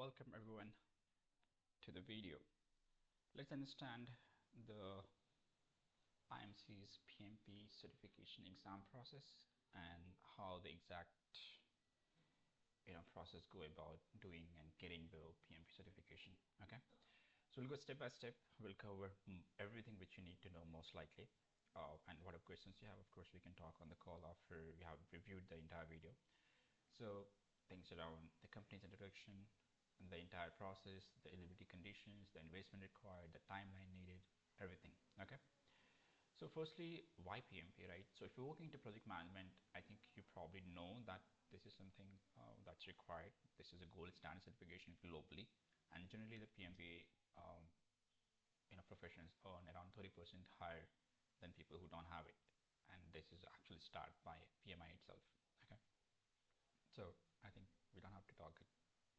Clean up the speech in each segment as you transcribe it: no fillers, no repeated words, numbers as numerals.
Welcome everyone to the video. Let's understand the IMC's PMP certification exam process and how the exact process go about doing and getting the PMP certification. Okay, so we'll go step by step. We'll cover everything which you need to know most likely, and whatever questions you have, of course, we can talk on the call after we have reviewed the entire video. So things around the company's introduction, and the entire process, the eligibility conditions, the investment required, the timeline needed, everything. Okay. So firstly, why PMP, right? So if you're working into project management, I think you probably know that this is something that's required. This is a gold standard certification globally, and generally the PMP professions earn around 30% higher than people who don't have it, and this is actually start by PMI itself. Okay. So I think we don't have to talk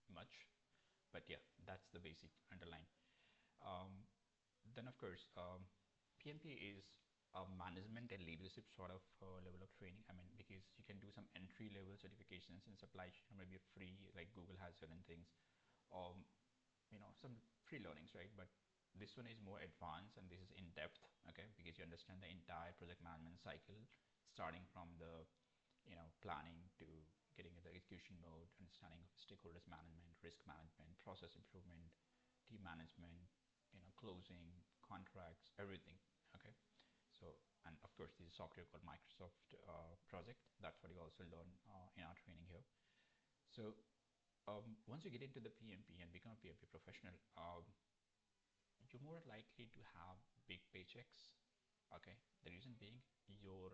much, but yeah, that's the basic underline. Um, then of course, PMP is a management and leadership sort of level of training. I mean, because you can do some entry level certifications in supply chain, maybe free, like Google has certain things, or some free learnings, right? But this one is more advanced and this is in depth, okay? Because you understand the entire project management cycle, starting from the planning to getting into the execution mode, understanding of stakeholders management, risk management, process improvement, team management, closing, contracts, everything. Okay. So, and of course, this is software called Microsoft project. That's what you also learn in our training here. So, once you get into the PMP and become a PMP professional, you're more likely to have big paychecks. Okay. The reason being, your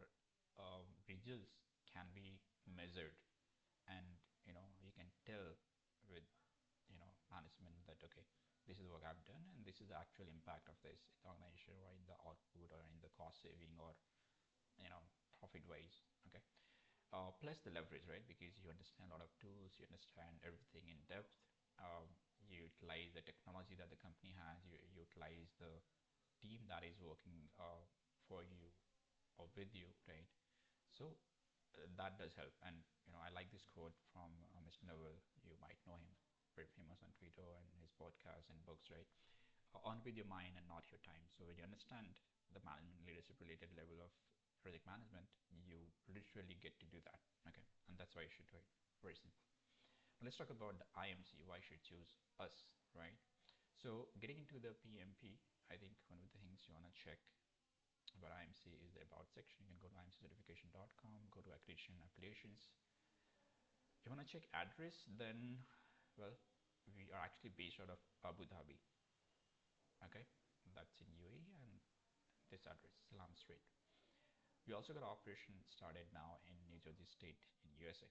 results can be measured, and you can tell with management that okay, this is what I've done and this is the actual impact of this in the organization or in the output or in the cost saving or profit wise. Okay. Plus the leverage, right? Because you understand a lot of tools, you understand everything in depth. You utilize the technology that the company has, you utilize the team that is working for you or with you, right? So that does help. And I like this quote from Mr. Noel. You might know him, very famous on Twitter and his podcasts and books, right? On with your mind and not your time. So when you understand the management leadership related level of project management, you literally get to do that. Okay, and that's why you should do it. Very simple. Let's talk about the IMC. Why should choose us, right? So getting into the PMP, I think one of the things you want to check about IMC is the about section. You can go to imccertification.com, go to accreditation applications. You want to check address, then well, we are actually based out of Abu Dhabi. Okay, that's in UAE, and this address, Salam Street. We also got operation started now in New Jersey State in USA.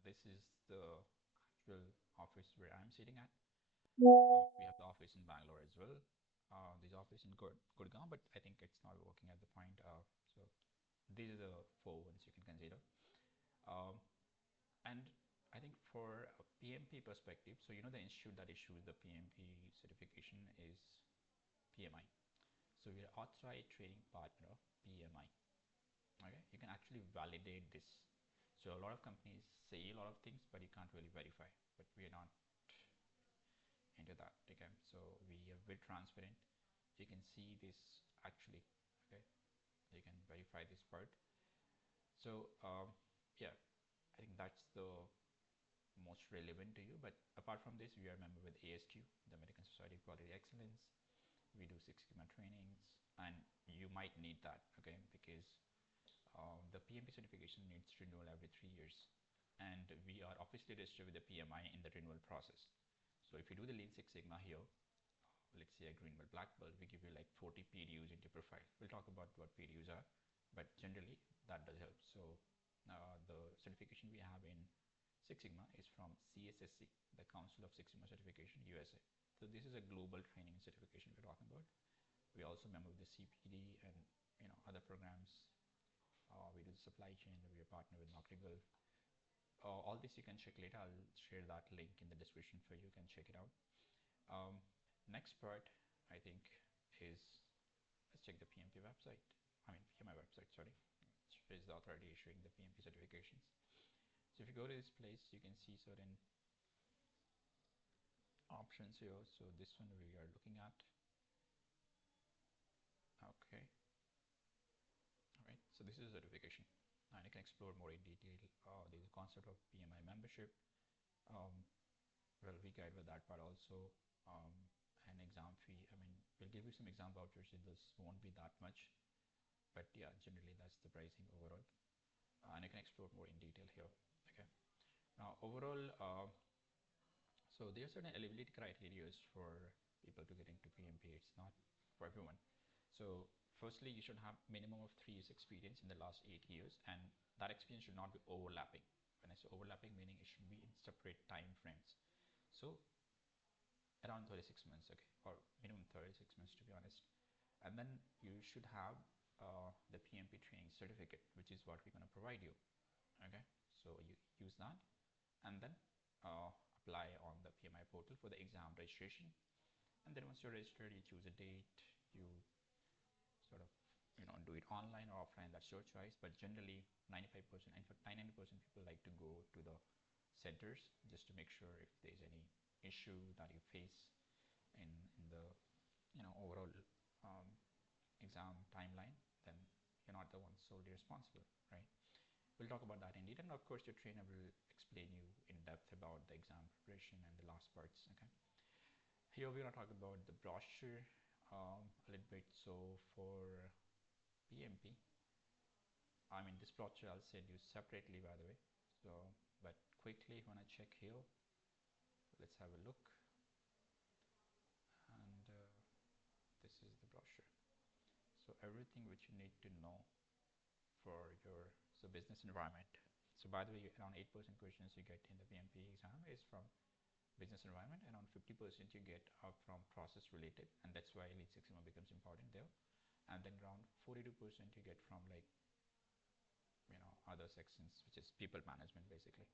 This is the actual office where I'm sitting at. We have the office in Bangalore as well. This office in Gurgaon, but I think it's not working at the point. So these are the 4 ones you can consider. And I think for a PMP perspective, so the institute that issues the PMP certification is PMI. So we're authorized training partner, PMI. Okay, you can actually validate this. So a lot of companies say a lot of things, but you can't really verify. But we are not into that. Okay, so we are very transparent. You can see this actually. Okay, you can verify this part. So yeah, I think that's the most relevant to you. But apart from this, we are a member with ASQ, the American Society of Quality Excellence. We do Six Sigma trainings, and you might need that, okay, because the PMP certification needs renewal every 3 years, and we are officially registered with the PMI in the renewal process. So if you do the Lean Six Sigma here, let's say a green belt, black belt, we give you like 40 PDUs into profile. We'll talk about what PDUs are, but generally that does help. So the certification we have in Six Sigma is from CSSC, the Council of Six Sigma Certification USA. So this is a global training certification we're talking about. We also member with the CPD and other programs. We do the supply chain. We are partner with Naukri. All this you can check later. I'll share that link in the description for you. You can check it out. Next part, I think, is let's check the PMP website. I mean, PMI website, sorry, which is the authority issuing the PMP certifications. So if you go to this place, you can see certain options here. So this one we are looking at. Okay. All right. So this is certification, and you can explore more in detail. There's a concept of PMI membership. Um, well, we guide with that part also. Um, an exam fee. I mean, we'll give you some exam vouchers. This won't be that much, but yeah, generally that's the pricing overall, and you can explore more in detail here. Okay. Now overall, so there are certain eligibility criteria for people to get into PMP. It's not for everyone. So firstly, you should have minimum of 3 years experience in the last 8 years, and that experience should not be overlapping. When I say overlapping, meaning it should be in separate time frames. So around 36 months, okay, or minimum 36 months to be honest. And then you should have the PMP training certificate, which is what we're going to provide you. Okay, so you use that, and then apply on the PMI portal for the exam registration. And then once you're registered, you choose a date, you sort of do it online or offline, that's your choice. But generally 95%, in fact 99% people like to go to the centers just to make sure if there's any issue that you face in the overall um, exam timeline, then you're not the one solely responsible, right? We'll talk about that in detail, and of course your trainer will explain you in depth about the exam preparation and the last parts. Okay, here we're going to talk about the brochure a little bit. So for PMP, I mean this brochure I'll send you separately, by the way. So but quickly, if you want to check here, let's have a look. And this is the brochure. So everything which you need to know for your business environment. So by the way, around 8% questions you get in the PMP exam is from business environment, and around 50% you get from process related, and that's why Lean Six Sigma becomes important there. And then around 42% you get from like other sections, which is people management basically.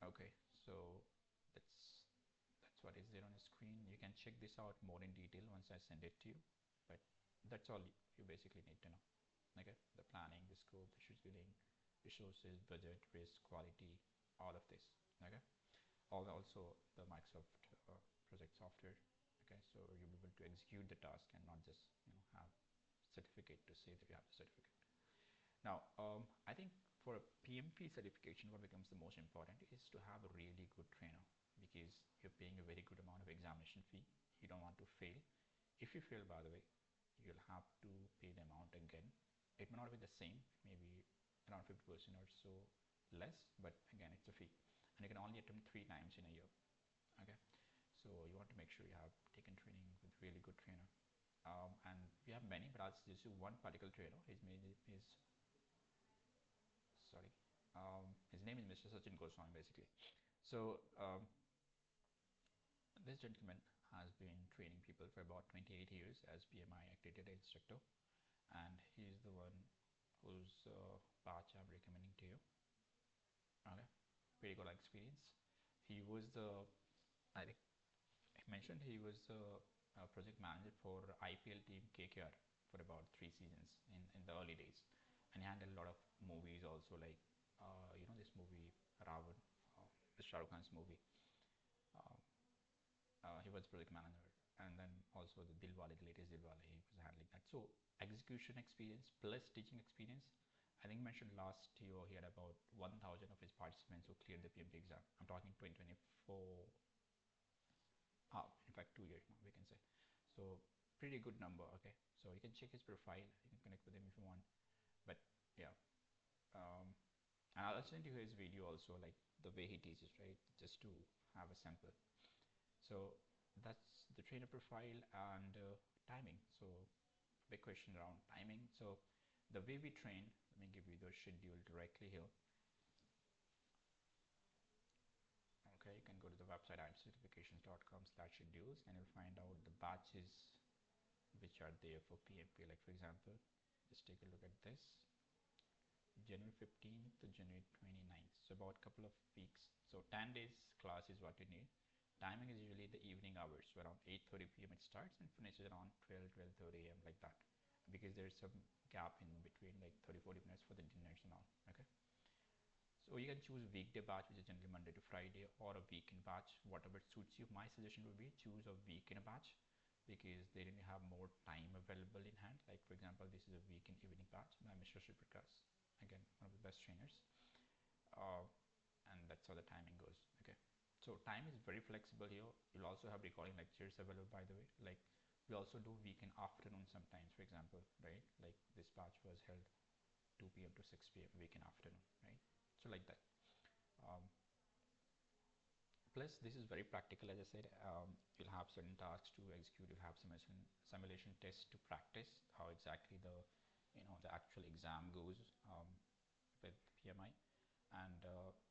Okay, so that's what is there on the screen. You can check this out more in detail once I send it to you, but that's all you basically need to know. Okay, the planning, the scope, the scheduling, resources, budget, risk, quality, all of this. Okay, also the Microsoft project software. Okay, so you'll be able to execute the task and not just have certificate to say that you have the certificate. Now, I think for a PMP certification, what becomes the most important is to have a really good trainer, because you're paying a very good amount of examination fee. You don't want to fail. If you fail, by the way, you'll have to pay the amount again. It may not be the same, maybe around 50% or so less, but again, it's a fee. And you can only attempt 3 times in a year. Okay, so you want to make sure you have taken training with really good trainer. And we have many, but I'll just do one particular trainer. His name is Mr. Sachin Goswami, basically. So this gentleman has been training people for about 28 years as PMI accredited instructor, and he's the one whose batch I'm recommending to you. Okay, pretty good experience. He was I think I mentioned he was the project manager for IPL team KKR for about 3 seasons in the early days, and he handled a lot of movies also, like this movie Ravan, the Shah Rukh Khan's movie. Uh, he was project manager, and then also the Dilwale, the latest Dilwale, he was handling that. So execution experience plus teaching experience. I think I mentioned last year he had about 1,000 of his participants who cleared the PMP exam. I'm talking 2024. In fact 2 years now, we can say. So pretty good number. Okay, so you can check his profile, you can connect with him if you want. But yeah, and I'll send you his video also, like the way he teaches, right, just to have a sample. So that's the trainer profile. And timing. So big question around timing. So the way we train, let me give you the schedule directly here. Okay, you can go to the website imcertifications.com/schedules, and you'll find out the batches which are there for PMP. Like for example, just take a look at this. January 15th to January 29th, so about a couple of weeks. So 10 days class is what you need. Timing is usually the evening hours, so around 8:30 p.m. it starts and finishes around 12:30 a.m. like that, because there's some gap in between, like 30-40 minutes for the dinners and all. Okay, so Or you can choose weekday batch, which is generally Monday to Friday, or a weekend batch, whatever suits you. My suggestion would be choose a weekend batch because they really have more time available in hand. Like for example, this is a weekend evening batch by Mr. Shiprakash, again one of the best trainers, uh, and that's how the timing goes. Okay, so time is very flexible here. You'll also have recording lectures available, by the way. Like we also do weekend afternoon sometimes, for example, right? Like this batch was held 2 p.m. to 6 p.m. weekend afternoon, right? So like that. Um, Plus, this is very practical. As I said, you'll have certain tasks to execute. You have simulation tests to practice how exactly the actual exam goes with PMI, and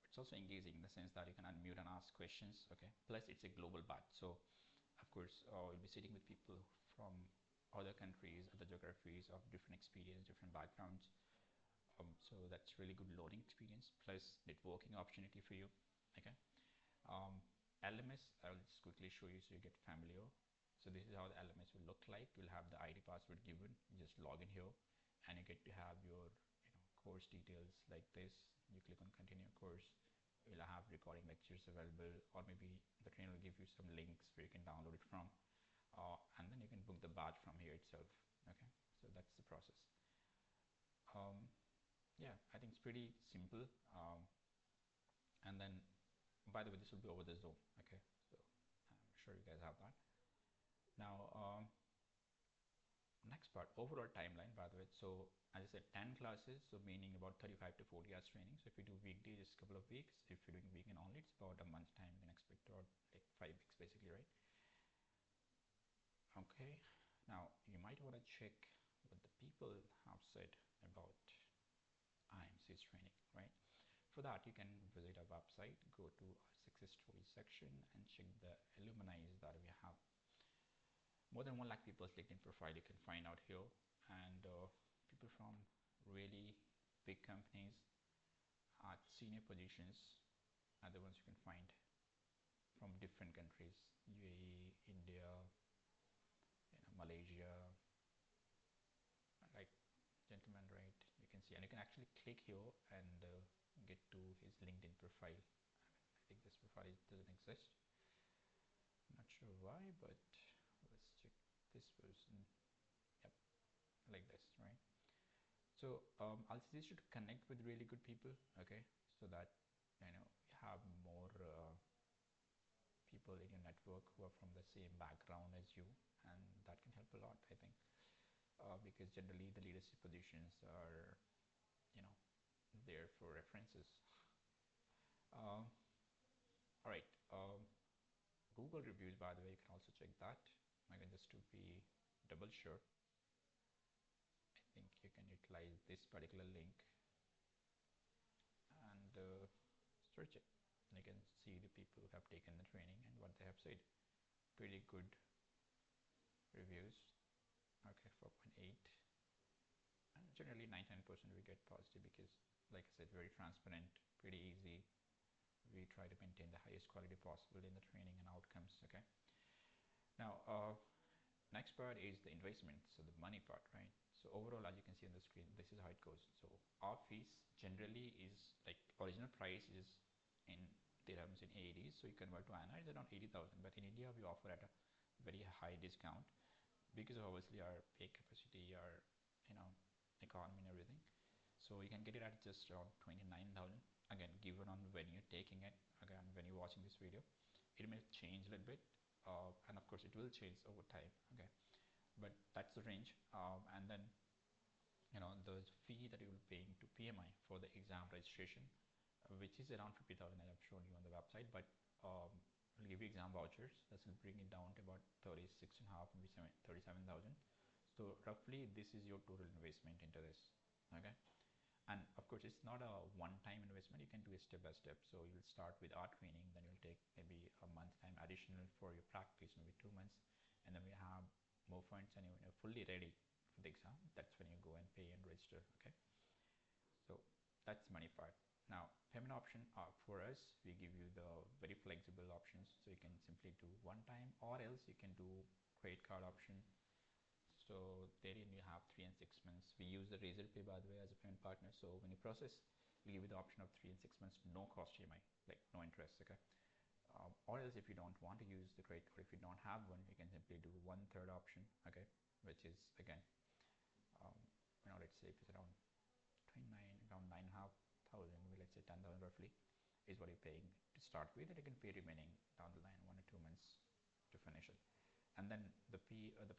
it's also engaging in the sense that you can unmute and ask questions. Okay. Plus, it's a global batch, so of course you'll be sitting with people from other countries, other geographies, of different experience, different backgrounds. So that's really good learning experience. Plus, networking opportunity for you. Okay. Um, LMS, I'll just quickly show you so you get familiar. So this is how the LMS will look like. You'll have the ID password given. You just log in here and you get to have your course details like this. You click on continue course. You'll have recording lectures available, or maybe the trainer will give you some links where you can download it from. And then you can book the batch from here itself. Okay, so that's the process. Yeah, I think it's pretty simple. And then, by the way, this will be over the Zoom. Okay, so I'm sure you guys have that. Now, next part, overall timeline, by the way. So as I said, 10 classes, so meaning about 35 to 40 hours training. So if you do weekdays, it's a couple of weeks. If you're doing weekend only, it's about a month's time. You can expect, or like 5 weeks basically, right? Okay. Now you might want to check what the people have said about IMC's training, right? For that, you can visit our website, go to our success stories section, and check the alumni that we have. More than 1 lakh people's LinkedIn profile you can find out here, and people from really big companies at senior positions are the ones you can find from different countries: UAE, India, Malaysia, like gentleman, right? You can see, and you can actually click here and get to his LinkedIn profile. I think this profile doesn't exist. I'm not sure why, but let's check this person. Yep, like this, right? So I'll suggest you to connect with really good people, okay, so that you have more people in your network who are from the same background as you, and that can help a lot, I think, because generally the leadership positions are, you know, there for references. Uh, all right. Google reviews, by the way, you can also check that. Again, just to be double sure, I think you can utilize this particular link and search it. And you can see the people who have taken the training and what they have said. Pretty good reviews. Okay, 4.8. And generally 99% we get positive because, like I said, very transparent, pretty easy. We try to maintain the highest quality possible in the training and outcomes. Okay. Now, next part is the investment, so the money part, right? So overall, as you can see on the screen, this is how it goes. So our fees generally is like original price is in dirhams in AEDs, so you convert to INR, it's around 80,000. But in India, we offer at a very high discount because of obviously our pay capacity, our economy and everything. So you can get it at just around 29,000. Again, given on when you're taking it, again when you're watching this video, it may change a little bit, and of course it will change over time. Okay, but that's the range. And then the fee that you will be paying to PMI for the exam registration, which is around 50,000 as I've shown you on the website, but we'll give you exam vouchers that will bring it down to about 36 and a half, maybe 37,000. So roughly this is your total investment into this. Okay, and of course it's not a one-time investment. You can do it step by step. So you'll start with our training, then you'll take maybe a month time additional for your practice, maybe 2 months, and then we have more funds and you're fully ready for the exam. That's when you go and pay and register. Okay, so that's money part. Now payment option for us, we give you the very flexible options, so you can simply do one time, or else you can do credit card option. So therein you have 3 and 6 months. We use the Razor Pay, by the way, as a payment partner. So when you process, we give you the option of 3 and 6 months cost EMI, like no interest, okay? Or else if you don't want to use the credit card, if you don't have one, you can simply do 1/3 option, okay, which is again, um, let's say if it's around 29, around 9,500, let's say 10,000 roughly, is what you're paying to start with, and you can pay remaining down the line 1 or 2 months to finish it. And then the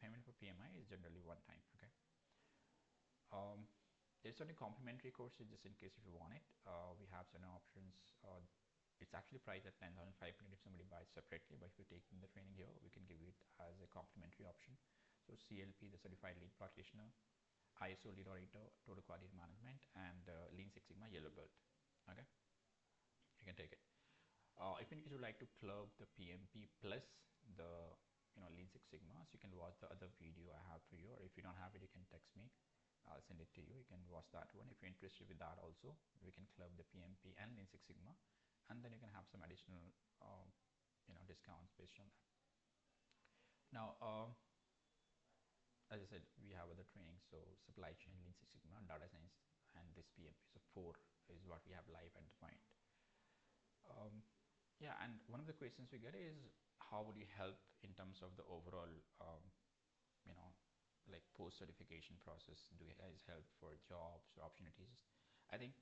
payment for PMI is generally one time, okay. There's certain complimentary courses just in case if you want it. We have certain options. It's actually priced at 10,500 if somebody buys separately, but if you're taking the training here, we can give it as a complimentary option. So CLP, the Certified Lead Practitioner, ISO Lead Auditor, Total Quality Management, and Lean Six Sigma Yellow Belt. Okay, you can take it. If in case you like to club the PMP plus the Lean Six Sigma, so you can watch the other video I have for you, or if you don't have it, you can text me. I'll send it to you. You can watch that one. If you're interested with that also, we can club the PMP and Lean Six Sigma, and then you can have some additional discounts based on that. Now, as I said, we have other trainings, so supply chain, Lean Six Sigma, data science, and this PMP. So 4 is what we have live at the point. Yeah, and one of the questions we get is, how would you help in terms of the overall, like post-certification process? Do you guys help for jobs or opportunities? I think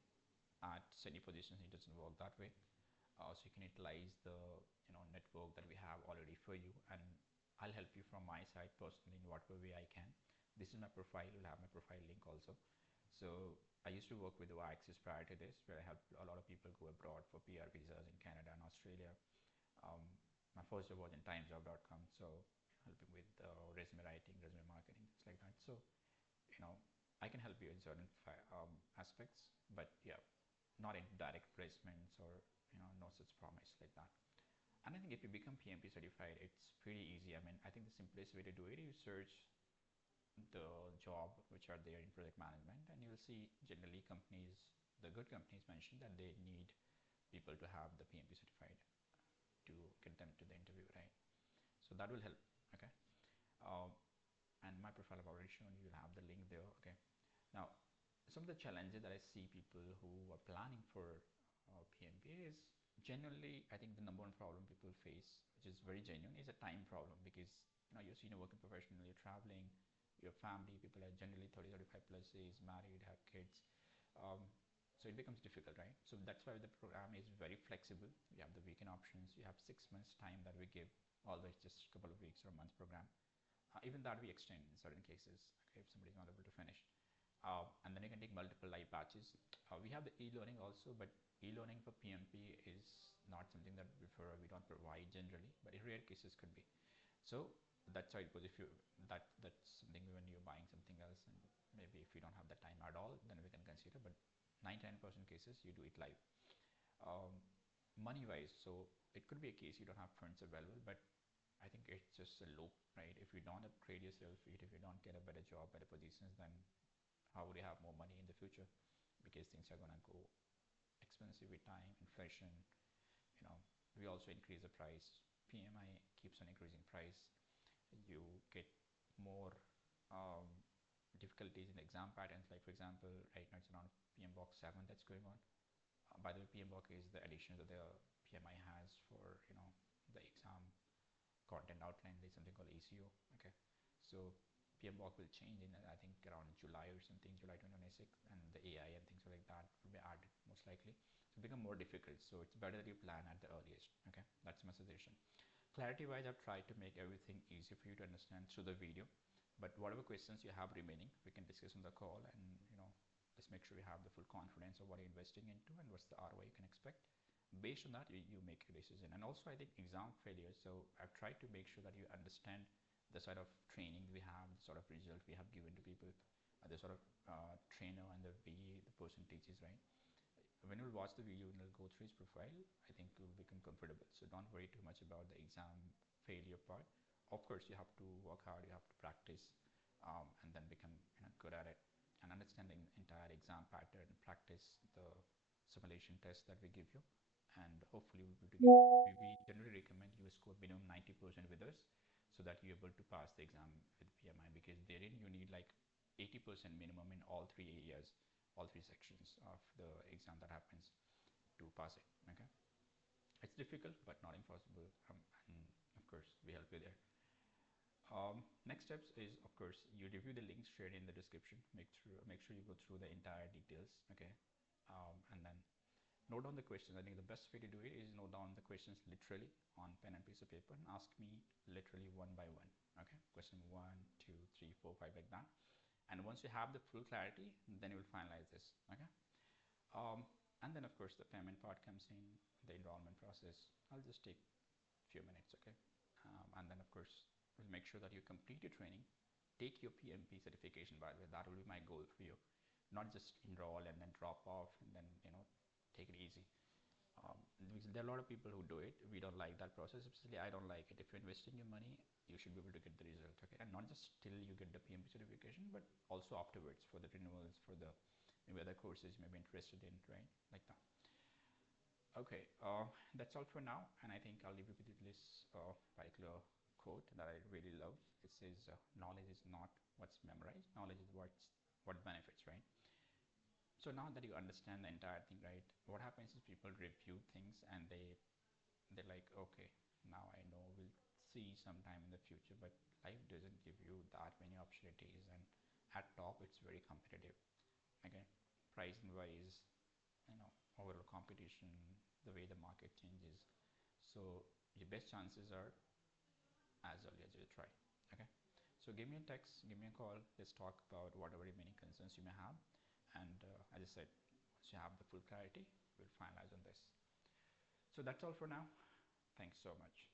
at certain positions it doesn't work that way. So you can utilize the network that we have already for you, and I'll help you from my side personally in whatever way I can. This is my profile. You'll have my profile link also. So I used to work with the Y-Axis prior to this, where I helped a lot of people go abroad for PR visas in Canada and Australia. My first job was in timesjob.com, so helping with resume writing, resume marketing, things like that. So I can help you in certain aspects, but yeah, not in direct placements or no such promise like that. And I think if you become PMP certified, it's pretty easy. I mean, I think the simplest way to do it is search the job which are there in project management, and you will see generally companies, the good companies mention that they need people to have the PMP certified to get them to the interview, right? So that will help, okay? And my profile I've already shown you. You'll have the link there, okay? Now, some of the challenges that I see people who are planning for PMP is generally, I think the number one problem people face, which is very genuine, is a time problem, because you're senior working professional, you're traveling, your family, people are generally 30, 35 plus, is married, have kids. So it becomes difficult, right? So that's why the program is very flexible. You have the weekend options. You have 6 months time that we give, although it's just a couple of weeks or a month program. Even that we extend in certain cases, okay, if somebody's not able to finish. And then you can take multiple live batches. We have the e-learning also, but e-learning for PMP is not something that we don't provide generally, but in rare cases could be. So that's how it goes. If you that's something when you're buying something else, and maybe if you don't have the time at all, then we can consider. But 99% cases you do it live. Money wise, so it could be a case you don't have funds available, but I think it's just a loop, right? If you don't upgrade yourself, if you don't get a better job, better positions, then how would you have more money in the future? Because things are gonna go expensive with time, inflation. We also increase the price. PMI keeps on increasing price. You get more difficulties in the exam patterns. Like for example, right now it's around PMBOK 7 that's going on. By the way, PMBOK is the addition that the PMI has for the exam content outline. There's something called ACO. Okay, so PMBOK will change in I think around July or something, July 2026, and the AI and things like that will be added most likely. So it become more difficult. So it's better that you plan at the earliest. Okay, that's my suggestion. Clarity wise, I've tried to make everything easy for you to understand through the video, but whatever questions you have remaining, we can discuss on the call, and let's make sure you have the full confidence of what you're investing into and what's the ROI you can expect. Based on that, you make a decision. And also I think exam failure, so I've tried to make sure that you understand the sort of training we have, the sort of result we have given to people, the sort of trainer and the way the person teaches, right? When you'll watch the video and you'll go through his profile, I think you'll become comfortable. So don't worry too much about the exam failure part. Of course, you have to work hard, you have to practice, and then become good at it, and understand the entire exam pattern, practice the simulation test that we give you, and hopefully we'll be able to get it. We generally recommend you score minimum 90% with us, so that you're able to pass the exam with PMI, because therein you need like 80% minimum in all 3 areas, all 3 sections of the exam that happens to to pass it. Okay, it's difficult but not impossible, and of course we help you there. Next steps is, of course, you review the links shared in the description. Make sure you go through the entire details. Okay, and then note down the questions. I think the best way to do it is note down the questions literally on pen and piece of paper and ask me literally one by one. Okay, question 1, 2, 3, 4, 5, like that. And once you have the full clarity, then you will finalize this. Okay, and then of course the payment part comes in, the enrollment process. I'll just take a few minutes. Okay, and then of course we'll make sure that you complete your training. Take your PMP certification, by the way. That will be my goal for you, not just enroll and then drop off and then take it easy. Because there are a lot of people who do it. We don't like that process. Especially I don't like it. If you're investing your money, you should be able to get the result. Okay, and not just till you get the PMP certification, but also afterwards for the renewals, for the maybe other courses you may be interested in, right? Like that. Okay, that's all for now, and I think I'll leave you with this particular quote that I really love. It says, "Knowledge is not what's memorized. Knowledge is what benefits." Right. So now that you understand the entire thing, right? What happens is people review things and they're like, okay, now I know. We'll see sometime in the future, but life doesn't give you that many opportunities, and at top, it's very competitive. Okay, pricing wise, overall competition, the way the market changes. So your best chances are as early as you try. Okay, so give me a text, give me a call. Let's talk about whatever remaining concerns you may have. And as I said, once you have the full clarity, we'll finalize on this. So that's all for now. Thanks so much.